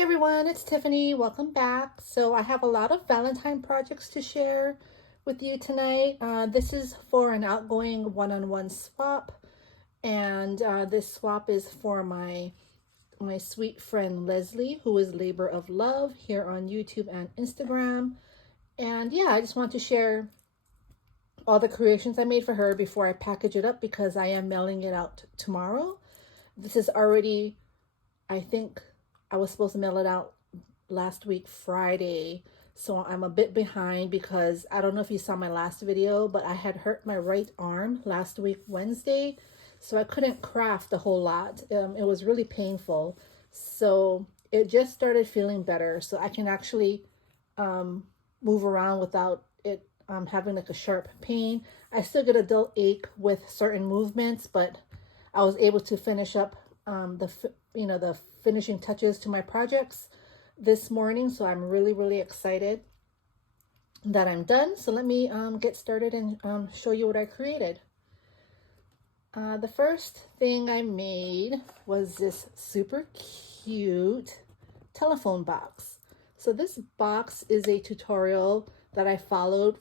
Hey everyone, it's Tiffany. Welcome back. So I have a lot of Valentine projects to share with you tonight. This is for an outgoing one-on-one swap, and this swap is for my sweet friend Leslie, who is Labor of Love here on YouTube and Instagram. And yeah, I just want to share all the creations I made for her before I package it up because I am mailing it out tomorrow. This is already, I think I was supposed to mail it out last week Friday, so I'm a bit behind because I don't know if you saw my last video, but I had hurt my right arm last week Wednesday, so I couldn't craft a whole lot. It was really painful, so it just started feeling better, so I can actually move around without it having like a sharp pain. I still get a dull ache with certain movements, but I was able to finish up the finishing touches to my projects this morning, so I'm really excited that I'm done. So let me get started and show you what I created. The first thing I made was this super cute telephone box. So this box is a tutorial that I followed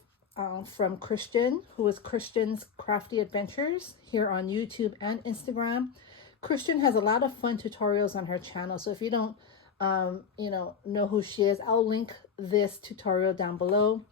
from Christian, who is Christian's Crafty Adventures here on YouTube and Instagram. Christian has a lot of fun tutorials on her channel, so if you don't know who she is, I'll link this tutorial down below.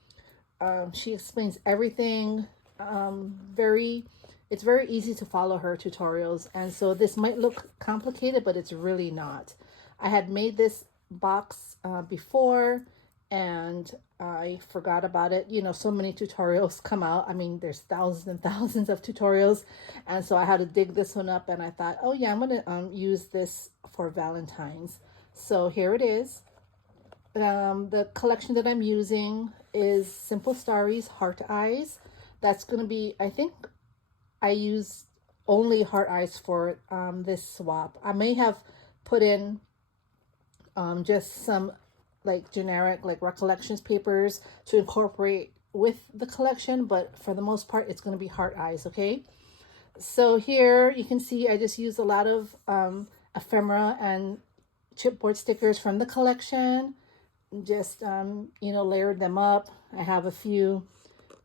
She explains everything. It's very easy to follow her tutorials, and so this might look complicated, but it's really not. I had made this box before and I forgot about it. So many tutorials come out. I mean, there's thousands and thousands of tutorials, and so I had to dig this one up, and I thought, oh yeah, I'm gonna use this for Valentine's. So here it is. The collection that I'm using is Simple Starry's Heart Eyes. That's gonna be, I think I used only heart eyes for this swap. I may have put in just some like generic like recollections papers to incorporate with the collection, but for the most part it's going to be heart eyes. Okay, so here you can see I just used a lot of ephemera and chipboard stickers from the collection. Just layered them up. I have a few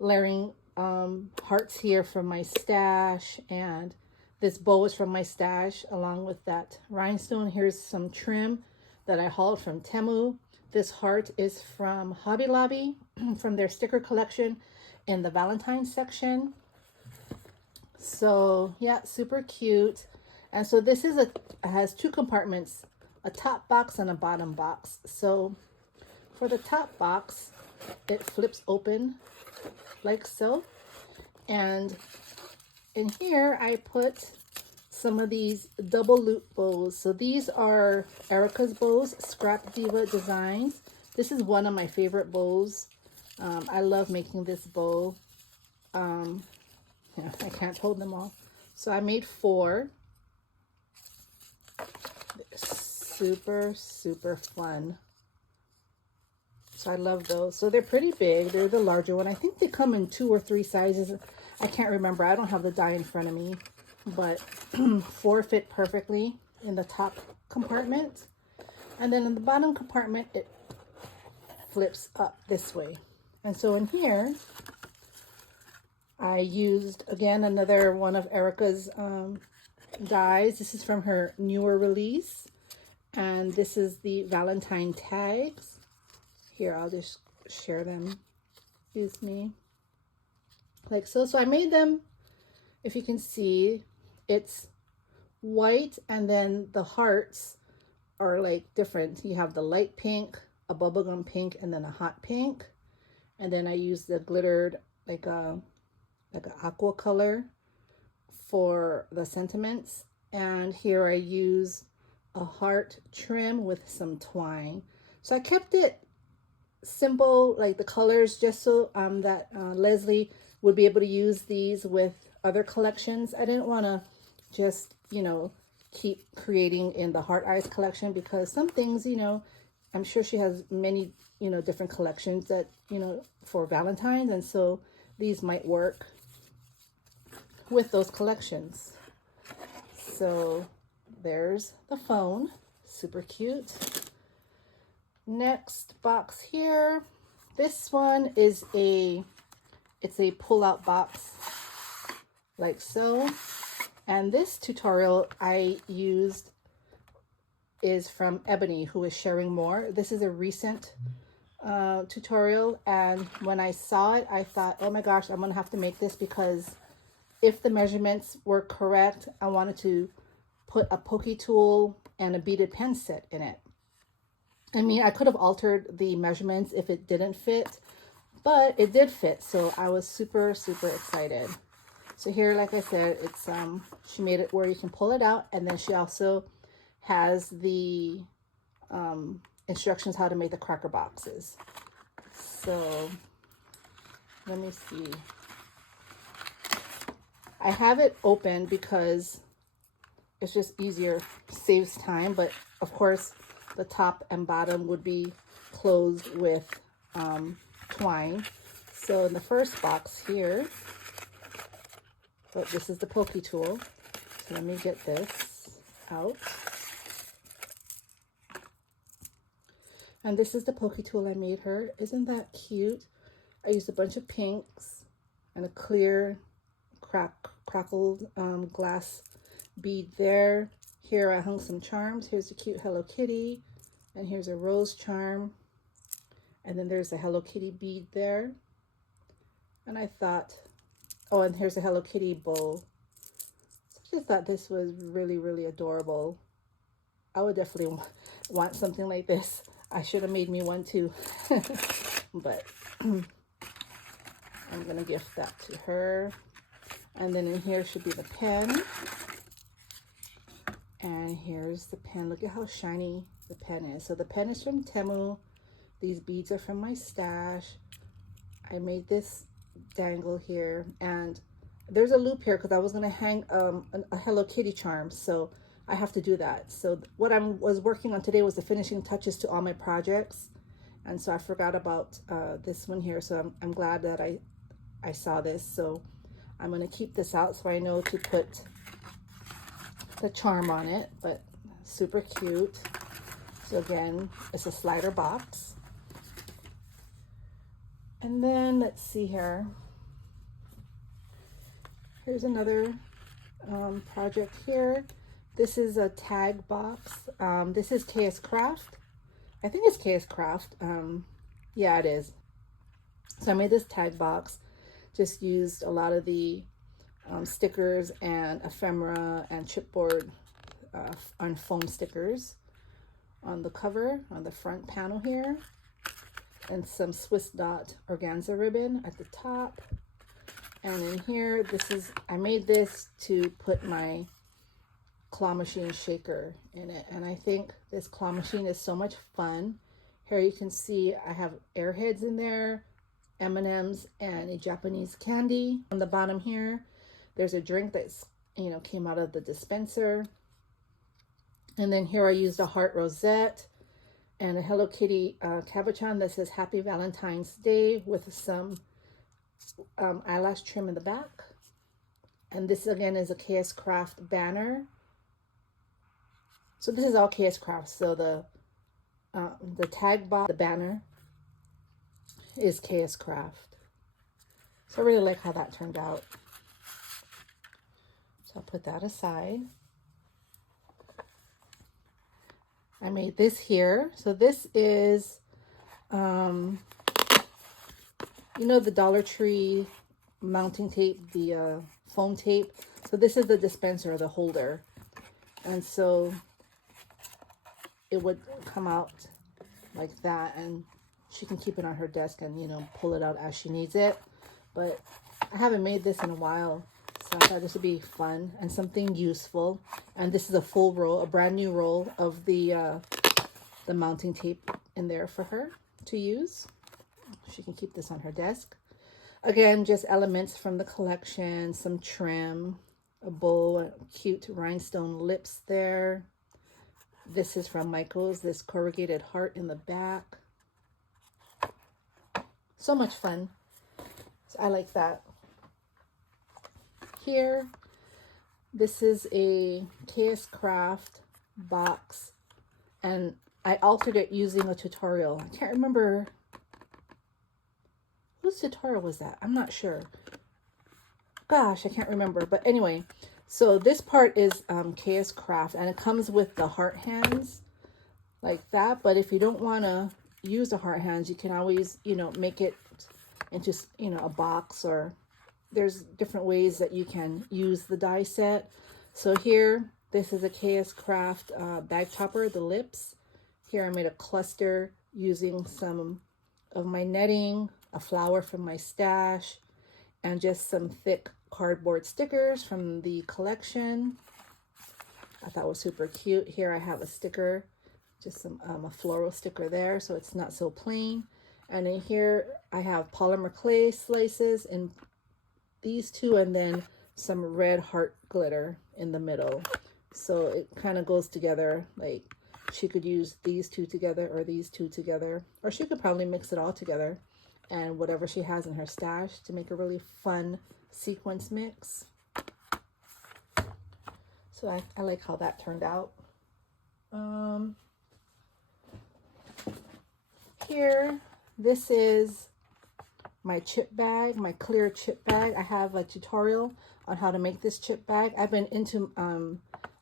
layering hearts here from my stash, and this bow is from my stash along with that rhinestone. Here's some trim that I hauled from Temu. This heart is from Hobby Lobby from their sticker collection in the Valentine section. So yeah, super cute. And so this is has two compartments, a top box and a bottom box. So for the top box, it flips open like so. And in here, I put some of these double loop bows. So these are Erica's bows, Scrap Diva Designs. This is one of my favorite bows. I love making this bow. Yeah, I can't hold them all. So I made 4. They're super fun. So I love those. So they're pretty big. They're the larger one. I think they come in 2 or 3 sizes. I can't remember. I don't have the die in front of me. But 4 fit perfectly in the top compartment, and then in the bottom compartment it flips up this way. And so in here I used again another one of Erica's dies. This is from her newer release, and this is the Valentine tags. Here, I'll just share them. Excuse me. Like so. So I made them, if you can see, it's white, and then the hearts are like different. You have the light pink, a bubblegum pink, and then a hot pink. And then I used the glittered like a aqua color for the sentiments. And here I use a heart trim with some twine. So I kept it simple, like the colors, just so that Leslie would be able to use these with other collections. I didn't want to just, keep creating in the Heart Eyes collection, because some things, I'm sure she has many, different collections that, for Valentine's, and so these might work with those collections. So there's the phone, super cute. Next box here. This one is it's a pull-out box like so. And this tutorial I used is from Ebony, who is sharing more. This is a recent tutorial, and when I saw it, I thought, oh my gosh, I'm gonna have to make this, because if the measurements were correct, I wanted to put a pokey tool and a beaded pen set in it. I mean, I could have altered the measurements if it didn't fit, but it did fit, so I was super excited. So here, like I said, it's she made it where you can pull it out, and then she also has the instructions how to make the cracker boxes. So let me see. I have it open because it's just easier, saves time, but of course the top and bottom would be closed with twine. So in the first box here, but this is the pokey tool. So let me get this out. And this is the pokey tool I made her. Isn't that cute? I used a bunch of pinks and a clear crackled glass bead there. Here I hung some charms. Here's a cute Hello Kitty, and here's a rose charm, and then there's a Hello Kitty bead there. And I thought, oh, and here's a Hello Kitty bowl. So I just thought this was really adorable. I would definitely want something like this. I should have made me one too. But I'm gonna gift that to her. And then in here should be the pen. And here's the pen. Look at how shiny the pen is. So the pen is from Temu. These beads are from my stash. I made this dangle here, and there's a loop here because I was gonna hang a Hello Kitty charm, so I have to do that. So what I was working on today was the finishing touches to all my projects, and so I forgot about this one here. So I'm glad that I saw this. So I'm gonna keep this out so I know to put the charm on it, but super cute. So again, it's a slider box. And then let's see here. Here's another project here. This is a tag box. This is KS Craft. I think it's KS Craft. Yeah, it is. So I made this tag box. Just used a lot of the stickers and ephemera and chipboard on foam stickers on the cover, on the front panel here, and some Swiss dot organza ribbon at the top. And in here, I made this to put my claw machine shaker in it, and I think this claw machine is so much fun. Here you can see I have airheads in there, M&Ms, and a Japanese candy. On the bottom here, there's a drink that's, you know, came out of the dispenser. And then here I used a heart rosette and a Hello Kitty cabochon that says Happy Valentine's Day with some eyelash trim in the back. And this again is a KS Craft banner. So this is all KS Craft. So the tag box, the banner is KS Craft. So I really like how that turned out. So I'll put that aside. I made this here. So this is, you know, the Dollar Tree mounting tape, the foam tape. So this is the dispenser, the holder. And so it would come out like that, and she can keep it on her desk and, you know, pull it out as she needs it. But I haven't made this in a while, so I thought this would be fun and something useful. And this is a full roll, a brand new roll of the mounting tape in there for her to use. She can keep this on her desk. Again, just elements from the collection, some trim, a bow, cute rhinestone lips there. This is from Michael's, this corrugated heart in the back. So much fun. So I like that. Here, this is a KS Craft box, and I altered it using a tutorial. I can't remember whose tutorial was that. I'm not sure. Gosh, I can't remember. But anyway, so this part is KS Craft, and it comes with the heart hands like that. But if you don't want to use the heart hands, you can always, you know, make it into, you know, a box, or there's different ways that you can use the die set. So here, this is a KS Craft bag topper, the lips. Here I made a cluster using some of my netting, a flower from my stash, and just some thick cardboard stickers from the collection. I thought was super cute. Here I have a sticker, just some a floral sticker there, so it's not so plain. And in here I have polymer clay slices in these two, and then some red heart glitter in the middle. So it kind of goes together. Like she could use these two together or these two together, or she could probably mix it all together and whatever she has in her stash to make a really fun sequence mix. So I like how that turned out. Here, this is my chip bag, my clear chip bag. I have a tutorial on how to make this chip bag. I've been into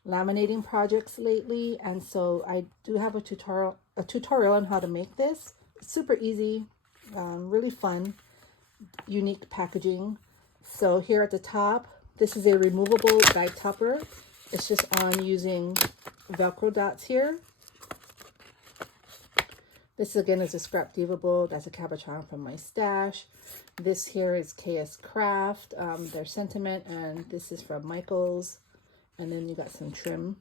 laminating projects lately, and so I do have a tutorial on how to make this. It's super easy, really fun, unique packaging. So here at the top, this is a removable bag topper. It's just on using Velcro dots here. This again is a scrap divable. That's a cabochon from my stash. This here is KS Craft, their sentiment, and this is from Michael's. And then you got some trim,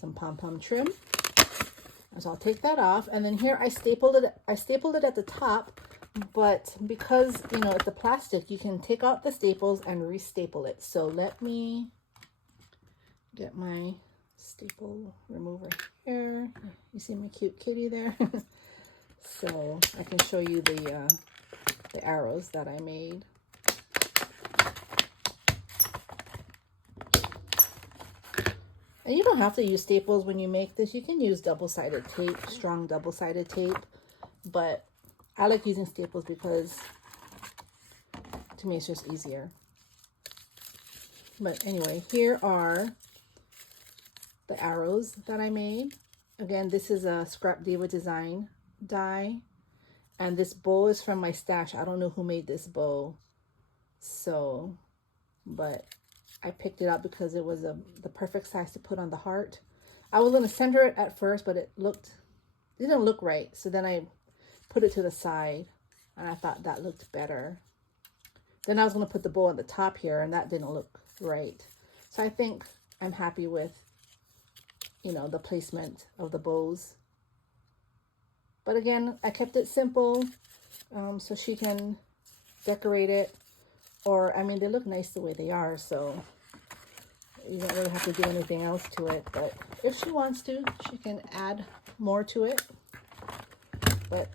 some pom-pom trim. So I'll take that off. And then here I stapled it at the top, but because, you know, it's a plastic, you can take out the staples and restaple it. So let me get my staple remover here. You see my cute kitty there? So I can show you the arrows that I made. And you don't have to use staples when you make this. You can use double-sided tape, strong double-sided tape. But I like using staples because to me it's just easier. But anyway, here are the arrows that I made. Again, this is a Scrap Diva design die. And this bow is from my stash. I don't know who made this bow. So, but I picked it up because it was the perfect size to put on the heart. I was going to center it at first, but it didn't look right. So then I put it to the side, and I thought that looked better. Then I was going to put the bow on the top here, and that didn't look right. So I think I'm happy with, you know, the placement of the bows. But again, I kept it simple, so she can decorate it. Or, I mean, they look nice the way they are, so you don't really have to do anything else to it. But if she wants to, she can add more to it. But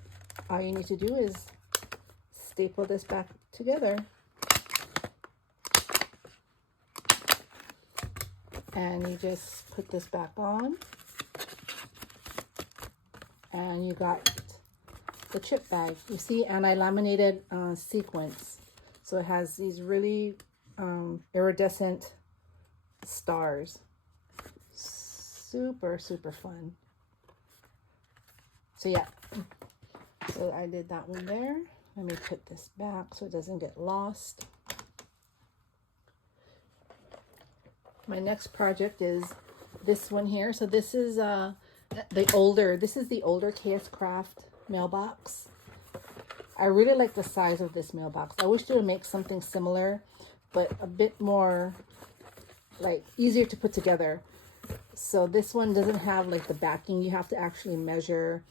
all you need to do is staple this back together. And you just put this back on. And you got the chip bag. You see, and I laminated sequence. So it has these really iridescent stars. Super, super fun. So yeah, so I did that one there. Let me put this back so it doesn't get lost. My next project is this one here. So this is the older KS Craft mailbox. I really like the size of this mailbox. I wish they would make something similar, but a bit more, like, easier to put together. So this one doesn't have, like, the backing. You have to actually measure.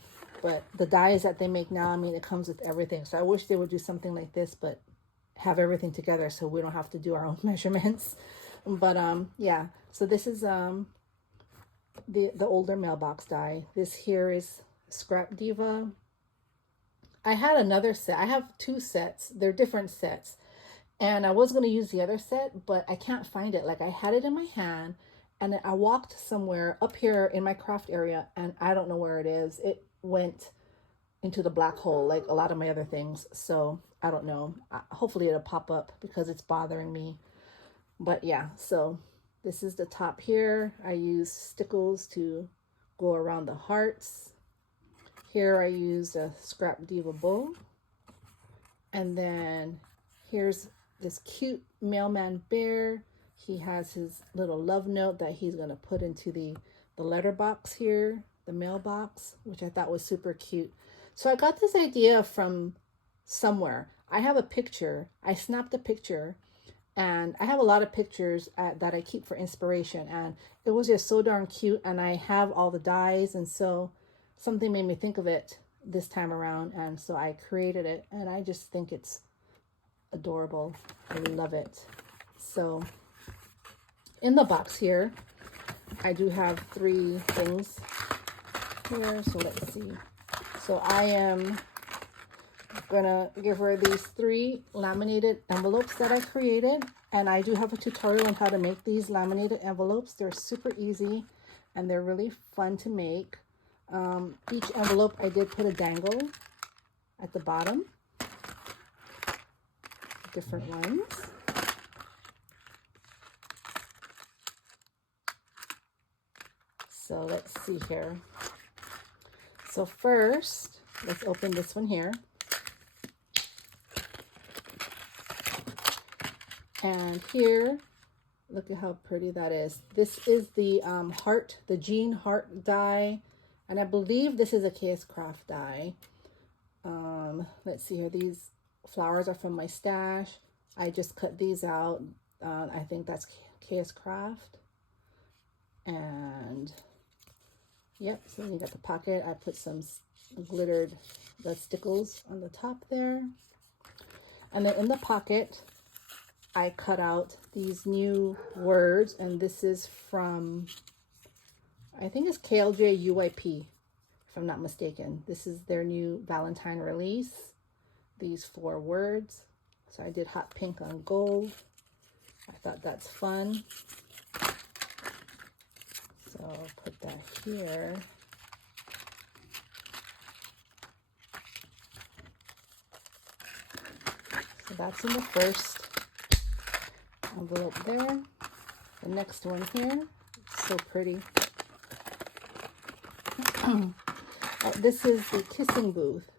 But the dies that they make now, I mean, it comes with everything. So I wish they would do something like this, but have everything together so we don't have to do our own measurements. But, yeah. So this is the older mailbox die. This here is Scrap Diva. I had another set. I have two sets. They're different sets. And I was going to use the other set, but I can't find it. Like, I had it in my hand, And I walked somewhere up here in my craft area, and I don't know where it is. It went into the black hole like a lot of my other things. So I don't know. Hopefully it'll pop up because it's bothering me. But yeah, so this is the top here. I use stickles to go around the hearts. Here I used a scrap diva bow. And then here's this cute mailman bear. He has his little love note that he's going to put into the letterbox here, the mailbox, which I thought was super cute. So I got this idea from somewhere. I have a picture. I snapped a picture, and I have a lot of pictures that I keep for inspiration, and it was just so darn cute, and I have all the dies, and so something made me think of it this time around, and so I created it, and I just think it's adorable. I love it. So in the box here, I do have 3 things here. So let's see. So I am gonna give her these 3 laminated envelopes that I created, and I do have a tutorial on how to make these laminated envelopes. They're super easy and they're really fun to make. Each envelope I did put a dangle at the bottom, different ones. So let's see here. So first, let's open this one here. And here, look at how pretty that is. This is the heart, the Jean Heart die. And I believe this is a KS Craft die. Let's see here. These flowers are from my stash. I just cut these out. I think that's KS Craft. And yep, so you got the pocket. I put some glittered the stickles on the top there. And then in the pocket, I cut out these new words, and this is from, I think it's KLJ UYP, if I'm not mistaken. This is their new Valentine release, these 4 words. So I did hot pink on gold. I thought that's fun. So I'll put that here. So that's in the first envelope there. The next one here, so pretty. This is the kissing booth.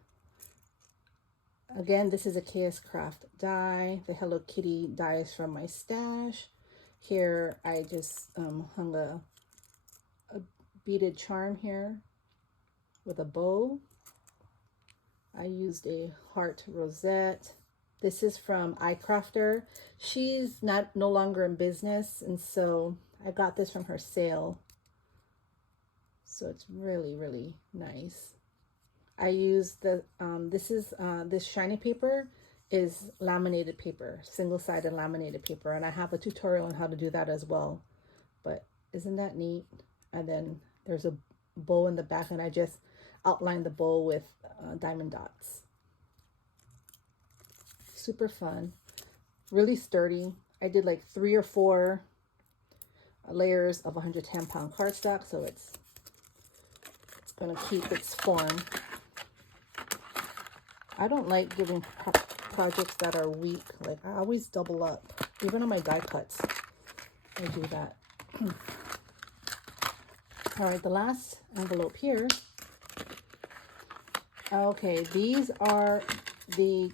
Again, this is a KS Craft die. The Hello Kitty die is from my stash. Here I just hung a beaded charm here with a bow. I used a heart rosette. This is from iCrafter. She's no longer in business, and so I got this from her sale. So it's really, really nice. I used the this shiny paper is laminated paper, single-sided laminated paper, and I have a tutorial on how to do that as well. But isn't that neat? And then there's a bow in the back, and I just outlined the bow with diamond dots. Super fun, really sturdy. I did like 3 or 4 layers of 110-pound cardstock, so it's gonna keep its form. I don't like giving projects that are weak. Like, I always double up, even on my die cuts. I do that. All right, the last envelope here. Okay, these are the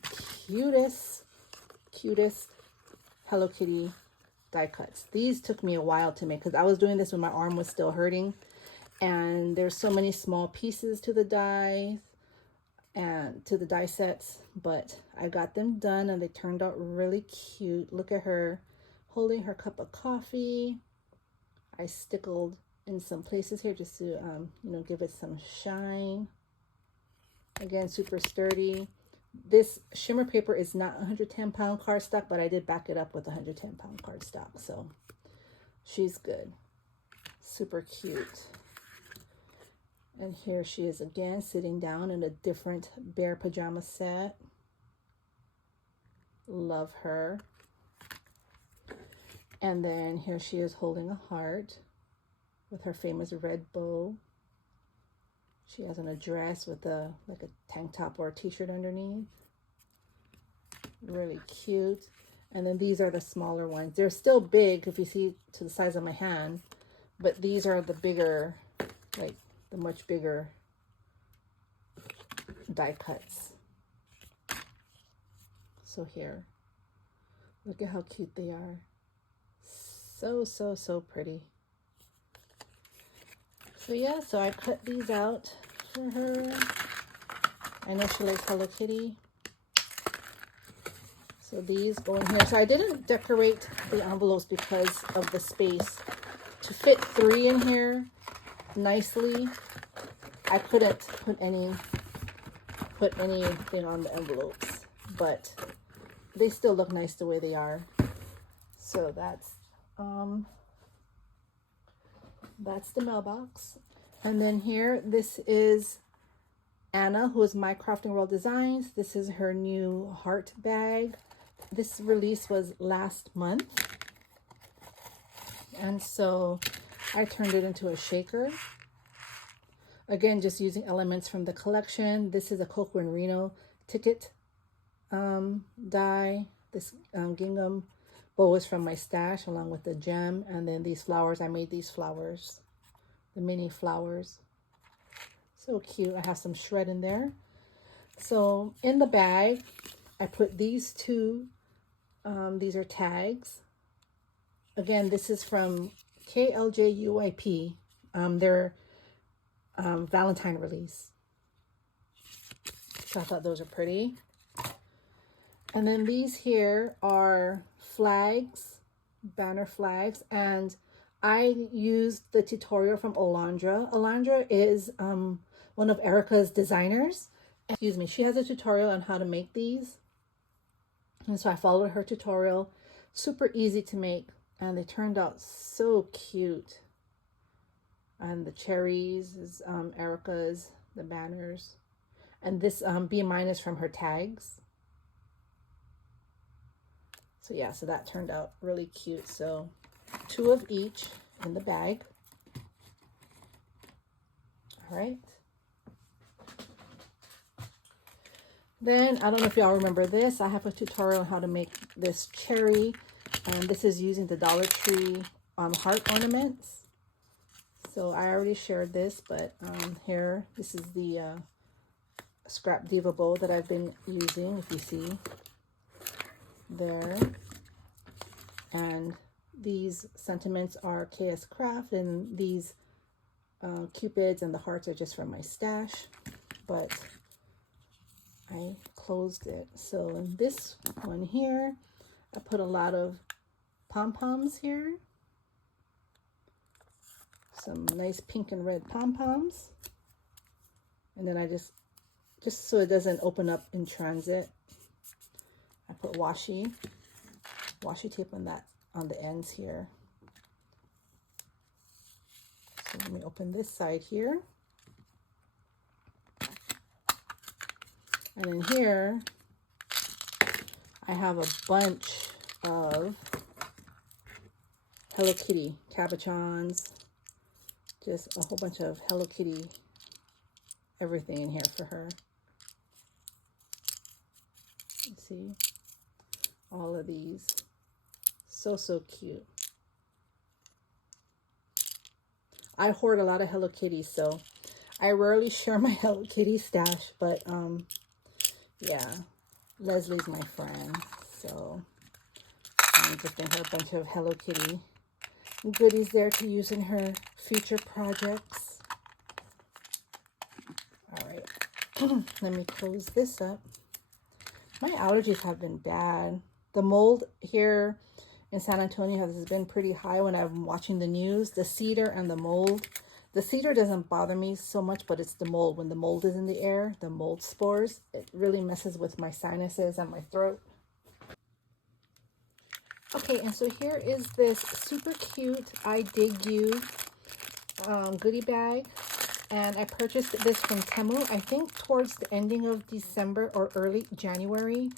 cutest Hello Kitty die cuts. These took me a while to make because I was doing this when my arm was still hurting, and there's so many small pieces to the dies and to the die sets, but I got them done and they turned out really cute. Look at her holding her cup of coffee. I stickled in some places here just to you know, give it some shine. Again, super sturdy. This shimmer paper is not 110-pound cardstock, but I did back it up with 110-pound cardstock, so she's good. Super cute. And here she is again, sitting down in a different bear pajama set. Love her. And then here she is holding a heart. with her famous red bow. She has on a dress with a like a tank top or a t-shirt underneath. Really cute. And then these are the smaller ones. They're still big if you see to the size of my hand, but these are the bigger, like the much bigger die cuts. So here, look at how cute they are. So pretty. So yeah, so I cut these out for her. I know she likes Hello Kitty. So these go in here. So I didn't decorate the envelopes because of the space. To fit 3 in here nicely, I couldn't put anything on the envelopes, but they still look nice the way they are. So that's the mailbox. And then here, this is Anna, who is My Crafting World Designs. This is her new heart bag. This release was last month. And so I turned it into a shaker. Again, just using elements from the collection. This is a Coco and Reno ticket die. This gingham bow is from my stash along with the gem. And then these flowers, I made these flowers, the mini flowers. So cute. I have some shred in there. So in the bag, I put these two. These are tags. Again, this is from KLJUIP. Their Valentine release. So I thought those are pretty. And then these here are flags, banner flags, and I used the tutorial from Alondra. Alondra is one of Erica's designers. Excuse me, she has a tutorial on how to make these. And so I followed her tutorial. Super easy to make, and they turned out so cute. And the cherries is Erica's, the banners. And this B- is from her tags. So yeah, so that turned out really cute. So 2 of each in the bag. All right. Then, I don't know if y'all remember this. I have a tutorial on how to make this cherry. And this is using the Dollar Tree heart ornaments. So I already shared this, but here, this is the Scrap Diva bow that I've been using, if you see there. And these sentiments are KS Craft, and these cupids and the hearts are just from my stash, but I closed it. So in this one here, I put a lot of pom-poms here. Some nice pink and red pom-poms. And then I just so it doesn't open up in transit, I put washi tape on the ends here. So let me open this side here. And then here, I have a bunch of Hello Kitty cabochons. Just a whole bunch of Hello Kitty everything in here for her. Let's see. All of these. So cute. I hoard a lot of Hello Kitty, so I rarely share my Hello Kitty stash, but yeah, Leslie's my friend, so I'm gifting her a bunch of Hello Kitty goodies there to use in her future projects. All right, let me close this up. My allergies have been bad. The mold here in San Antonio has been pretty high when I'm watching the news. The cedar and the mold. The cedar doesn't bother me so much, but it's the mold. When the mold is in the air, the mold spores, it really messes with my sinuses and my throat. Okay, and so here is this super cute I Dig You goodie bag. And I purchased this from Temu, I think towards the ending of December or early January.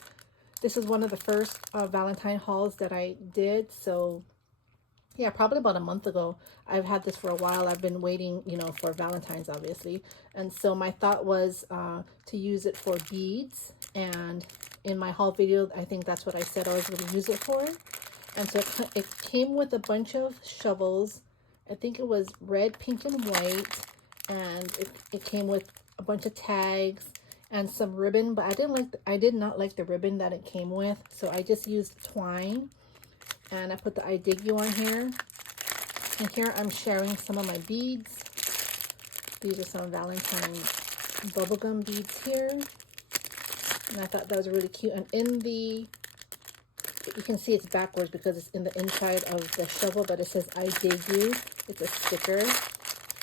This is one of the first Valentine hauls that I did. So yeah, probably about a month ago. I've had this for a while. I've been waiting, you know, for Valentine's, obviously. And so my thought was to use it for beads. And in my haul video, I think that's what I said I was going to use it for. And so it came with a bunch of shovels. I think it was red, pink, and white. And it came with a bunch of tags and some ribbon. But I did not like the ribbon that it came with. So I just used twine. And I put the I Dig You on here. And here I'm sharing some of my beads. These are some Valentine bubblegum beads here. And I thought that was really cute. And in the, you can see it's backwards because it's in the inside of the shovel, but it says I Dig You. It's a sticker.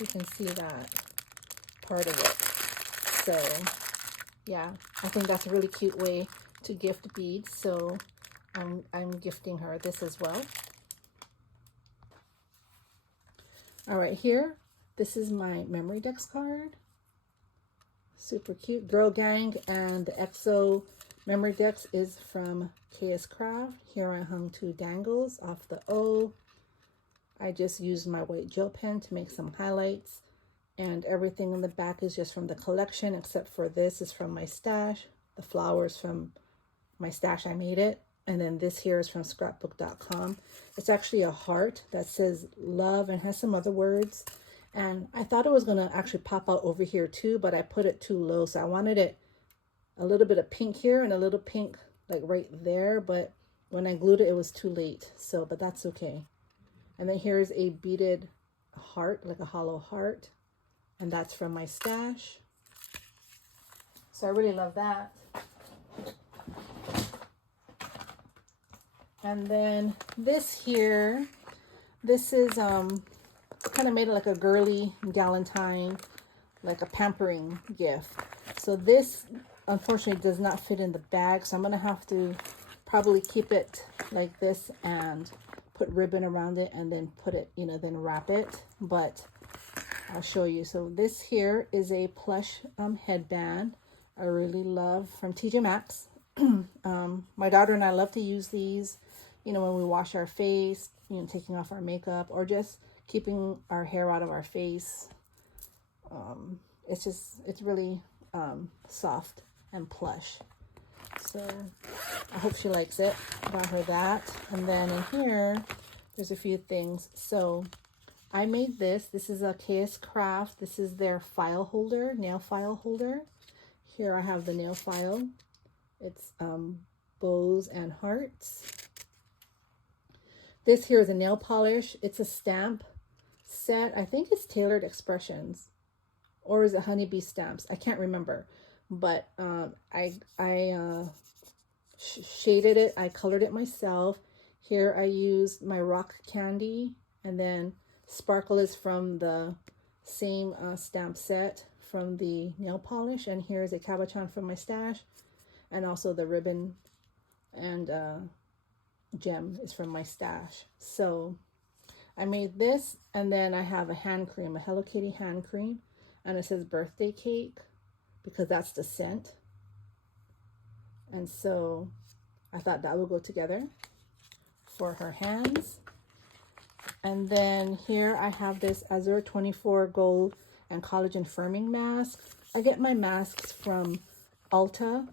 You can see that part of it. So yeah, I think that's a really cute way to gift beads. So I'm gifting her this as well. All right, here, this is my memory decks card. Super cute. Girl Gang, and the EXO memory decks is from KS Craft. Here I hung 2 dangles off the O. I just used my white gel pen to make some highlights. And everything in the back is just from the collection, except for this is from my stash. The flowers from my stash, I made it. And then this here is from scrapbook.com. It's actually a heart that says love and has some other words. And I thought it was going to actually pop out over here too, but I put it too low. So I wanted it a little bit of pink here and a little pink like right there. But when I glued it, it was too late. So, but that's okay. And then here's a beaded heart, like a hollow heart. And that's from my stash. So I really love that. And then this here, this is kind of made it like a girly Gallentine, like a pampering gift. So this unfortunately does not fit in the bag, so I'm gonna have to probably keep it like this and put ribbon around it and then put it, you know, then wrap it. But I'll show you. So this here is a plush headband I really love from TJ Maxx. My daughter and I love to use these, you know, when we wash our face, you know, taking off our makeup or just keeping our hair out of our face. It's really soft and plush. So I hope she likes it. Got her that. And then in here, there's a few things. So I made this. This is a KS Craft. This is their file holder, nail file holder. Here I have the nail file. It's bows and hearts. This here is a nail polish. It's a stamp set. I think it's Tailored Expressions, or is it Honeybee Stamps? I can't remember. But I shaded it. I colored it myself. Here I used my rock candy, and then sparkle is from the same stamp set from the nail polish. And here's a cabochon from my stash, and also the ribbon and gem is from my stash. So I made this, and then I have a hand cream, a Hello Kitty hand cream, and it says birthday cake because that's the scent. And so I thought that would go together for her hands. And then here I have this Azure 24 Gold and Collagen Firming Mask. I get my masks from Ulta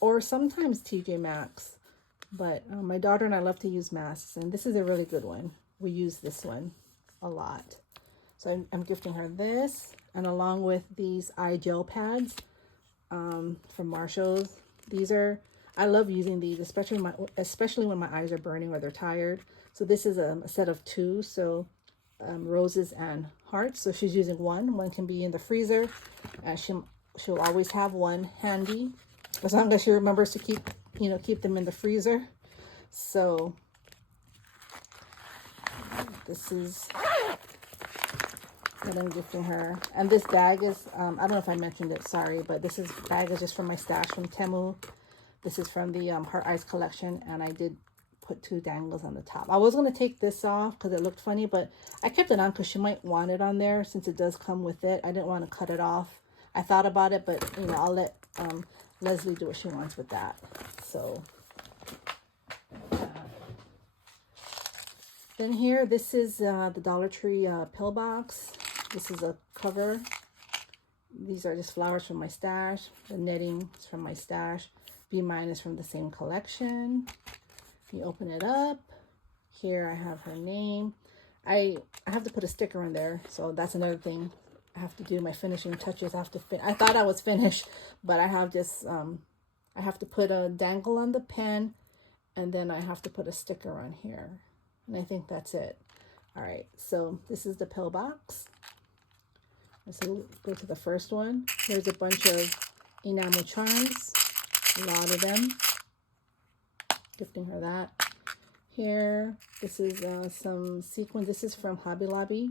or sometimes TJ Maxx. But my daughter and I love to use masks, and this is a really good one. We use this one a lot. So I'm gifting her this, and along with these eye gel pads from Marshall's. These are, I love using these, especially when my eyes are burning or they're tired. So this is a set of 2, so roses and hearts. So she's using one. One can be in the freezer, and she'll always have one handy, as long as she remembers to keep them in the freezer. So this is what I'm gifting her. And this bag is, I don't know if I mentioned it, sorry, but this bag is just from my stash from Temu. This is from the Heart Eyes collection, and I did put 2 dangles on the top. I was going to take this off because it looked funny, but I kept it on because she might want it on there since it does come with it. I didn't want to cut it off. I thought about it, but you know, I'll let Leslie do what she wants with that. So Then here, this is the Dollar Tree pill box. This is a cover. These are just flowers from my stash. The knitting is from my stash. Be Mine is from the same collection. You open it up. Here I have her name. I have to put a sticker in there, so that's another thing I have to do. My finishing touches. I thought I was finished, but I have just I have to put a dangle on the pen, and then I have to put a sticker on here, and I think that's it. All right, so this is the pill box. Let's go to the first one. There's a bunch of enamel charms, a lot of them. Gifting her that. Here, this is some sequins. This is from Hobby Lobby.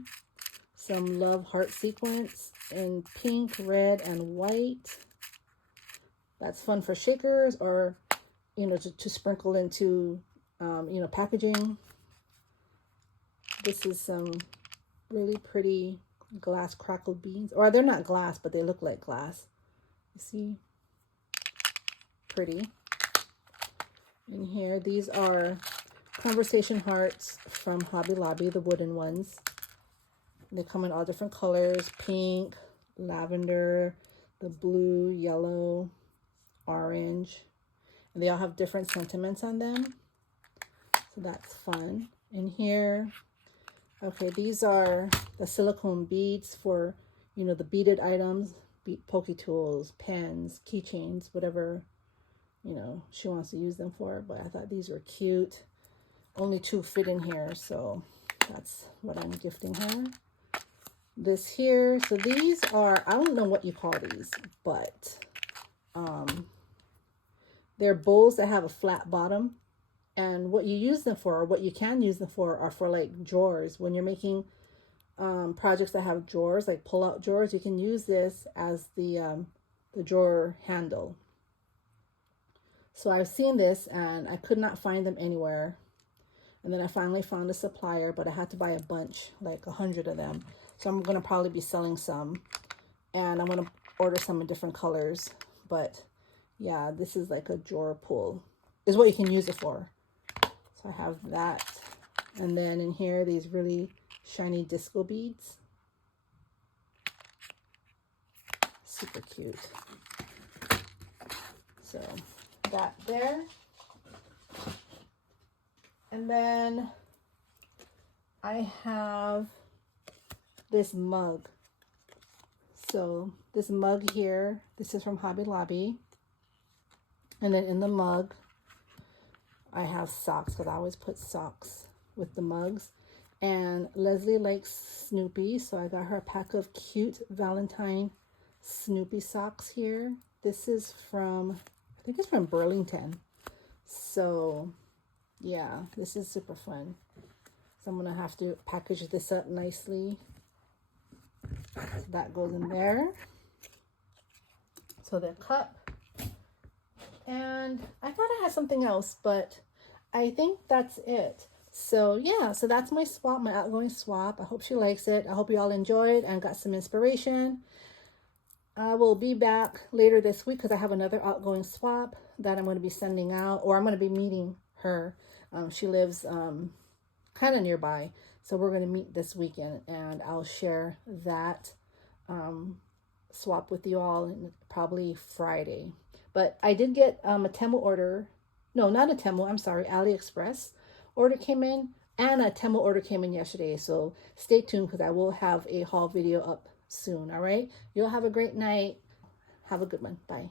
Some love heart sequins in pink, red, and white. That's fun for shakers, or to sprinkle into packaging. This is some really pretty glass crackled beads, or they're not glass, but they look like glass. You see, pretty. And here, these are conversation hearts from Hobby Lobby, the wooden ones. They come in all different colors: pink, lavender, the blue, yellow, orange, and they all have different sentiments on them, so that's fun. In here, okay, these are the silicone beads for the beaded items, pokey tools, pens, keychains, whatever she wants to use them for. But I thought these were cute. Only 2 fit in here, so that's what I'm gifting her. This here, so these are, I don't know what you call these, but they're bowls that have a flat bottom, and what you use them for, or what you can use them for, are for like drawers. When you're making projects that have drawers, like pull-out drawers, you can use this as the drawer handle. So I've seen this and I could not find them anywhere, and then I finally found a supplier, but I had to buy a bunch, like 100 of them. So I'm gonna probably be selling some, and I'm gonna order some in different colors. But yeah, this is like a drawer pull, is what you can use it for. So I have that. And then in here, these really shiny disco beads. Super cute. So that there. And then I have this mug. So this mug here, this is from Hobby Lobby. And then in the mug, I have socks, because I always put socks with the mugs. And Leslie likes Snoopy, so I got her a pack of cute Valentine Snoopy socks here. This is from, I think it's from Burlington. So yeah, this is super fun. So I'm gonna have to package this up nicely. So that goes in there. So the cup. And I thought I had something else, but I think that's it. So yeah, so that's my swap, my outgoing swap. I hope she likes it. I hope you all enjoyed and got some inspiration. I will be back later this week because I have another outgoing swap that I'm going to be sending out, or I'm going to be meeting her. She lives kind of nearby, so we're going to meet this weekend, and I'll share that swap with you all probably Friday. But I did get a Temu order. No, not a Temu. I'm sorry. AliExpress order came in, and a Temu order came in yesterday. So stay tuned because I will have a haul video up soon. All right. You'll have a great night. Have a good one. Bye.